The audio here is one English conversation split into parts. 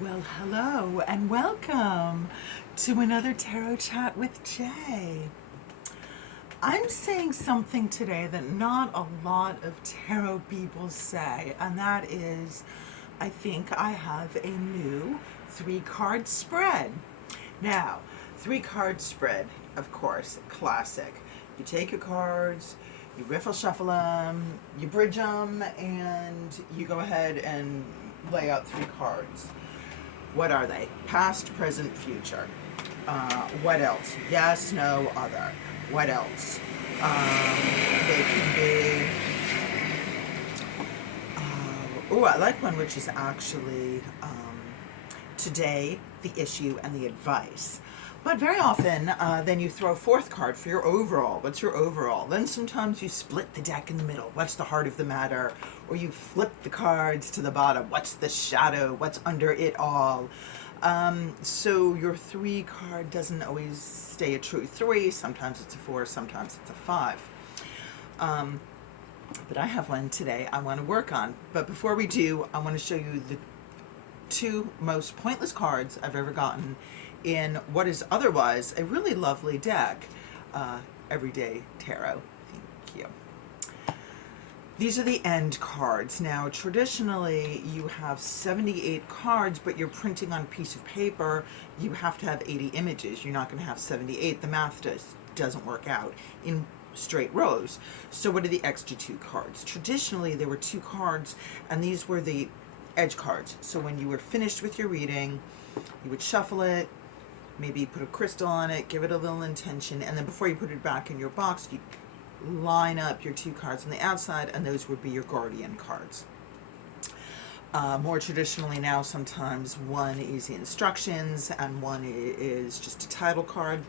Well, hello and welcome to another Tarot Chat with Jay. I'm saying something today that not a lot of tarot people say, and that is, I think I have a new 3-card spread. Now, 3-card spread, of course, classic. You take your cards, you riffle shuffle them, you bridge them, and you go ahead and lay out 3 cards. What are they? Past, present, future. What else? Yes, no, other. What else? They can be... I like one which is actually today, the issue, and the advice. But very often, then you throw a 4th card for your overall. What's your overall? Then sometimes you split the deck in the middle. What's the heart of the matter? Or you flip the cards to the bottom. What's the shadow? What's under it all? So your 3 card doesn't always stay a true 3. Sometimes it's a 4, sometimes it's a 5. But I have one today I want to work on. But before we do, I want to show you the 2 most pointless cards I've ever gotten in what is otherwise a really lovely deck, Everyday Tarot. Thank you. These are the end cards. Now, traditionally, you have 78 cards, but you're printing on a piece of paper. You have to have 80 images. You're not going to have 78. The math doesn't work out in straight rows. So what are the extra 2 cards? Traditionally, there were 2 cards, and these were the edge cards. So when you were finished with your reading, you would shuffle it, maybe put a crystal on it, give it a little intention, and then before you put it back in your box, you line up your 2 cards on the outside, and those would be your guardian cards. More traditionally now, sometimes one is the instructions and one is just a title card.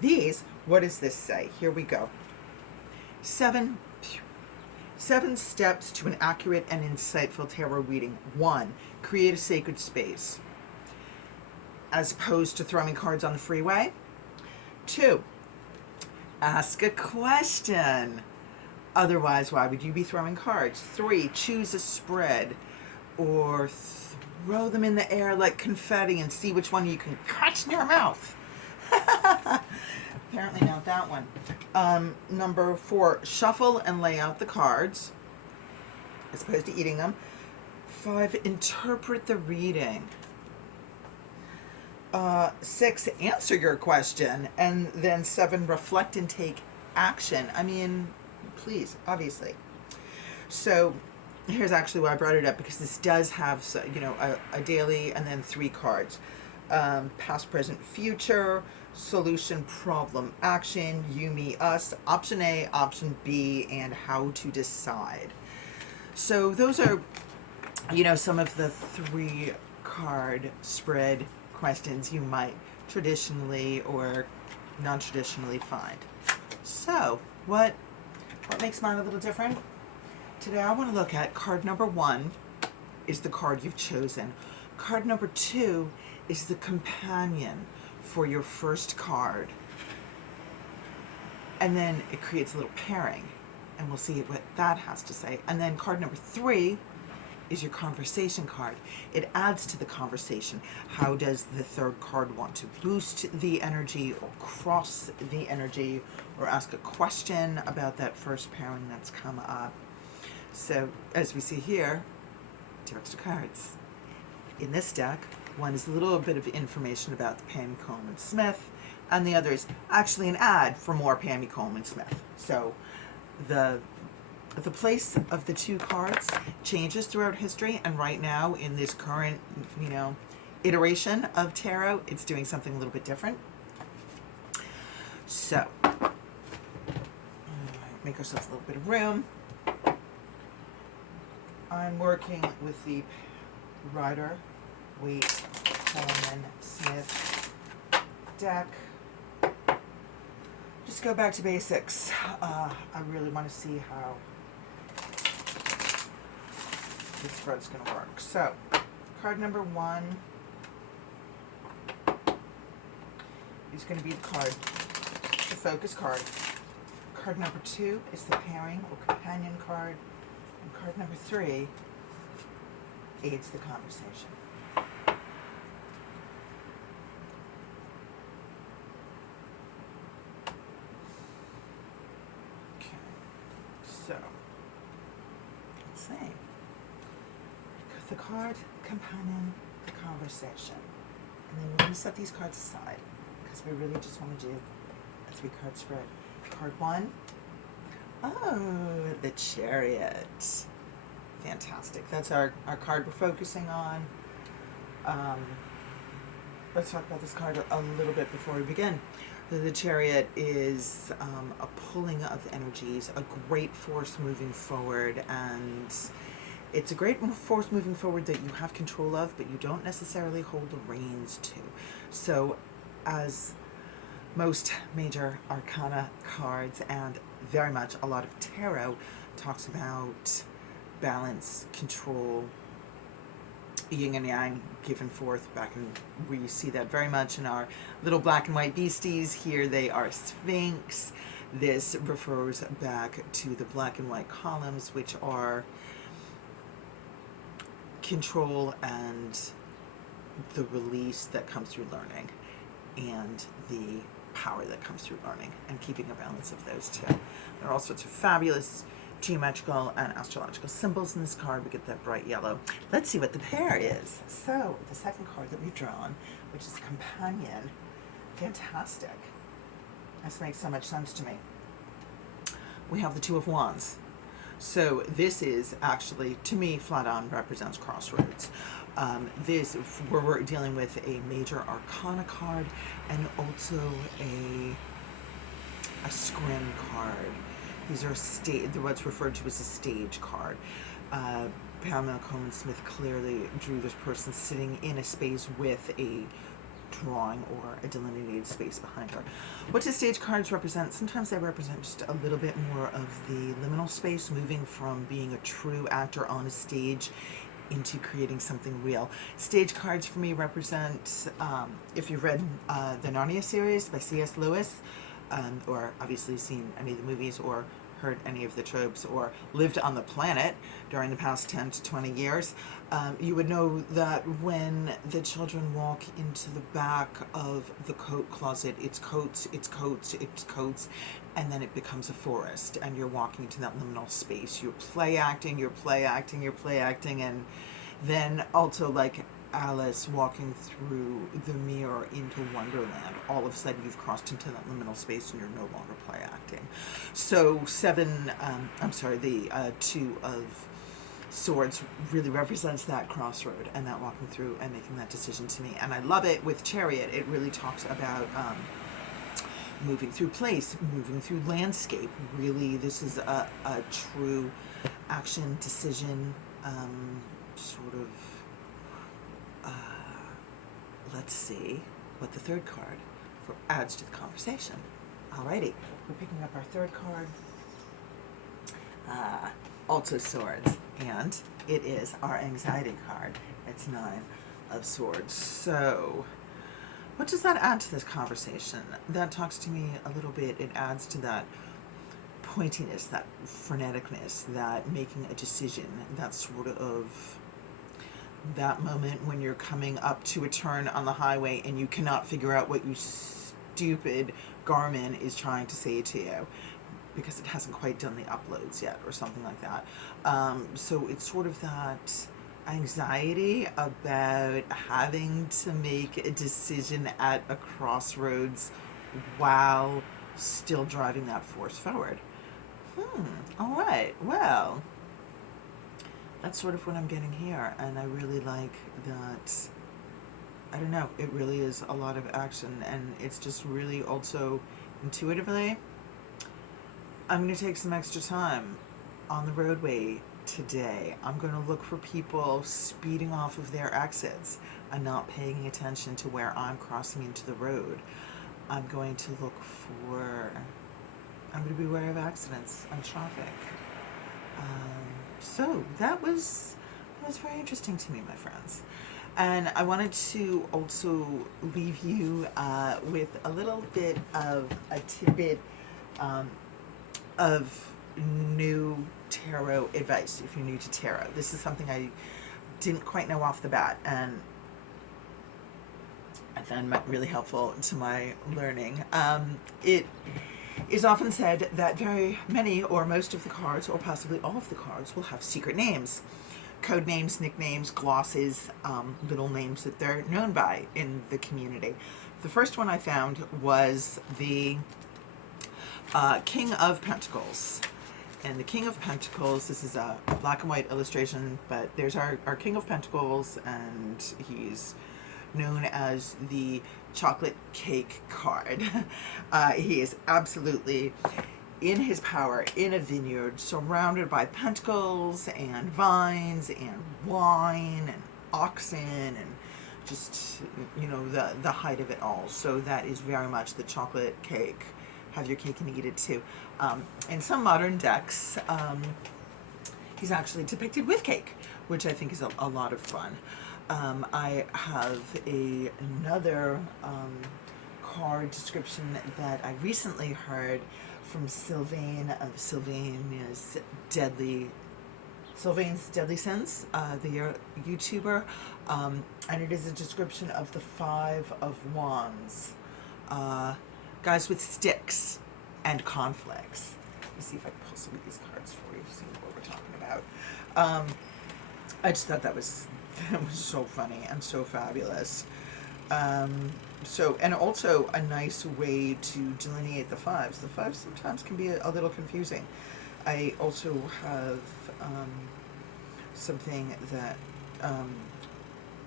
These, what does this say? Here we go. 7 steps to an accurate and insightful tarot reading. 1, create a sacred space, as opposed to throwing cards on the freeway. 2, ask a question. Otherwise, why would you be throwing cards? 3, choose a spread, or throw them in the air like confetti and see which one you can catch in your mouth. Apparently not that one. Number 4, shuffle and lay out the cards, as opposed to eating them. 5, interpret the reading. 6, answer your question. And then 7, reflect and take action. I mean, please, obviously. So here's actually why I brought it up, because this does have, a daily and then 3 cards. Past, present, future, solution, problem, action, you, me, us, option A, option B, and how to decide. So those are, some of the 3-card spread questions you might traditionally or non-traditionally find. So what makes mine a little different? Today I want to look at card number 1 is the card you've chosen. Card number 2 is the companion for your first card. And then it creates a little pairing, and we'll see what that has to say. And then card number 3 is your conversation card. It adds to the conversation. How does the 3rd card want to boost the energy or cross the energy or ask a question about that first pairing that's come up? So as we see here, 2 extra cards. In this deck, one is a little bit of information about the Pammy Coleman Smith, and the other is actually an ad for more Pammy Coleman Smith. So the place of the 2 cards changes throughout history, and right now in this current, iteration of tarot, it's doing something a little bit different. So, make ourselves a little bit of room. I'm working with the Rider Waite Coleman Smith deck. Just go back to basics. I really want to see how this spread's going to work. So, card number 1 is going to be the focus card. Card number 2 is the pairing or companion card. And card number 3 aids the conversation. the card companion, the conversation. And then we're going to set these cards aside because we really just want to do a 3-card spread. Card 1. Oh, the Chariot. Fantastic. That's our card we're focusing on. Let's talk about this card a little bit before we begin. The Chariot is a pulling of energies, a great force moving forward, and it's a great force moving forward that you have control of, but you don't necessarily hold the reins to. So, as most major arcana cards, and very much a lot of tarot, talks about balance, control, yin and yang, given forth back, and we see that very much in our little black and white beasties. Here they are Sphinx. This refers back to the black and white columns, which are control and the release that comes through learning, and the power that comes through learning, and keeping a balance of those two. There are all sorts of fabulous geometrical and astrological symbols in this card. We get that bright yellow. Let's see what the pair is. So the second card that we've drawn, which is Companion. Fantastic. This makes so much sense to me. We have the Two of Wands. So this is actually, to me, flat on represents crossroads. This, we're dealing with a major arcana card and also a scrim card. These are what's referred to as a stage card. Pamela Coleman Smith clearly drew this person sitting in a space with a drawing or a delineated space behind her. What do stage cards represent? Sometimes they represent just a little bit more of the liminal space, moving from being a true actor on a stage into creating something real. Stage cards for me represent, if you've read the Narnia series by C.S. Lewis, or obviously seen any of the movies or heard any of the tropes or lived on the planet during the past 10 to 20 years, you would know that when the children walk into the back of the coat closet, it's coats, it's coats, it's coats, and then it becomes a forest, and you're walking into that liminal space. You're play acting, and then also like Alice walking through the mirror into Wonderland. All of a sudden you've crossed into that liminal space and you're no longer play acting. So the Two of Swords really represents that crossroad and that walking through and making that decision to me. And I love it with Chariot. It really talks about moving through place, moving through landscape. Really, this is a true action, decision, sort of. Let's see what the third card adds to the conversation. Alrighty, we're picking up our third card. Also Swords, and it is our anxiety card. It's 9 of Swords. So, what does that add to this conversation? That talks to me a little bit. It adds to that pointiness, that freneticness, that making a decision, that sort of that moment when you're coming up to a turn on the highway and you cannot figure out what you stupid Garmin is trying to say to you because it hasn't quite done the uploads yet or something like that. So it's sort of that anxiety about having to make a decision at a crossroads while still driving that force forward. All right, well, that's sort of what I'm getting here, and I really like that. I don't know, it really is a lot of action, and it's just really also intuitively, I'm going to take some extra time on the roadway today. I'm going to look for people speeding off of their exits and not paying attention to where I'm crossing into the road. I'm going to be aware of accidents and traffic. So that was very interesting to me, my friends. And I wanted to also leave you with a little bit of a tidbit of new tarot advice if you're new to tarot. This is something I didn't quite know off the bat, and I found really helpful to my learning. It is often said that very many or most of the cards, or possibly all of the cards, will have secret names. code names, nicknames, glosses, little names that they're known by in the community. The first one I found was the King of Pentacles. And the King of Pentacles, this is a black and white illustration, but there's our King of Pentacles, and he's known as the chocolate cake card. He is absolutely in his power in a vineyard, surrounded by pentacles and vines and wine and oxen and just, you know, the height of it all. So that is very much the chocolate cake. Have your cake and eat it too. In some modern decks, he's actually depicted with cake, which I think is a lot of fun. I have another card description that I recently heard from Sylvain of Sylvain's Deadly Sins, the YouTuber, and it is a description of the Five of Wands. Guys with sticks and conflicts. Let me see if I can pull some of these cards for you to see what we're talking about. I just thought that was so funny and so fabulous. And also a nice way to delineate the fives. The fives sometimes can be a little confusing. I also have something that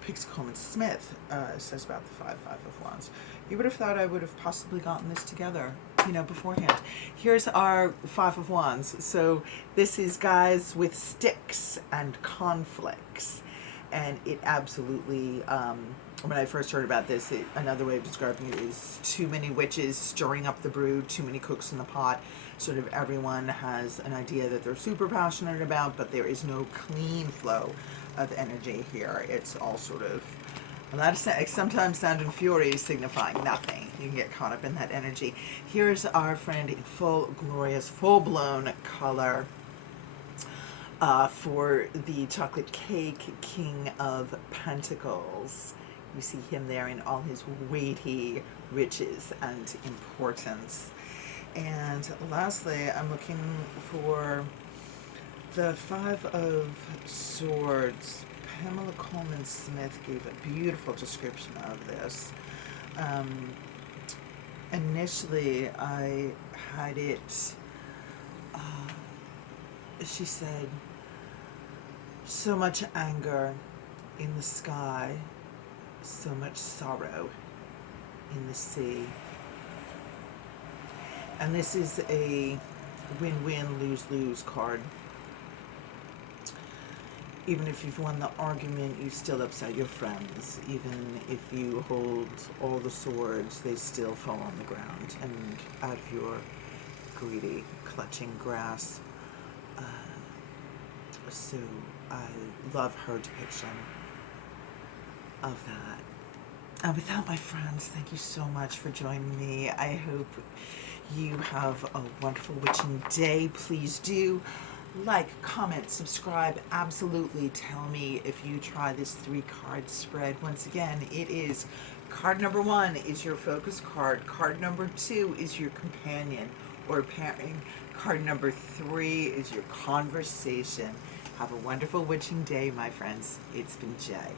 Pixie Coleman Smith says about the Five of Wands. You would have thought I would have possibly gotten this together, you know, beforehand. Here's our Five of Wands. So this is guys with sticks and conflicts. And it absolutely, when I first heard about this, another way of describing it is too many witches stirring up the brew, too many cooks in the pot. Sort of everyone has an idea that they're super passionate about, but there is no clean flow of energy here. It's all sort of, sometimes sound and fury signifying nothing. You can get caught up in that energy. Here's our friend in full, glorious, full-blown color. For the chocolate cake King of Pentacles. You see him there in all his weighty riches and importance. And lastly, I'm looking for the Five of Swords. Pamela Coleman Smith gave a beautiful description of this. Initially, I had it, she said, so much anger in the sky, so much sorrow in the sea. And this is a win-win, lose-lose card. Even if you've won the argument, you still upset your friends. Even if you hold all the swords, they still fall on the ground. And out of your greedy, clutching grasp. So I love her depiction of that. And with that, my friends, thank you so much for joining me. I hope you have a wonderful witching day. Please do like, comment, subscribe. Absolutely tell me if you try this 3-card spread. Once again, it is card number 1 is your focus card. Card number 2 is your companion or pairing. Card number 3 is your conversation. Have a wonderful witching day, my friends. It's been Jay.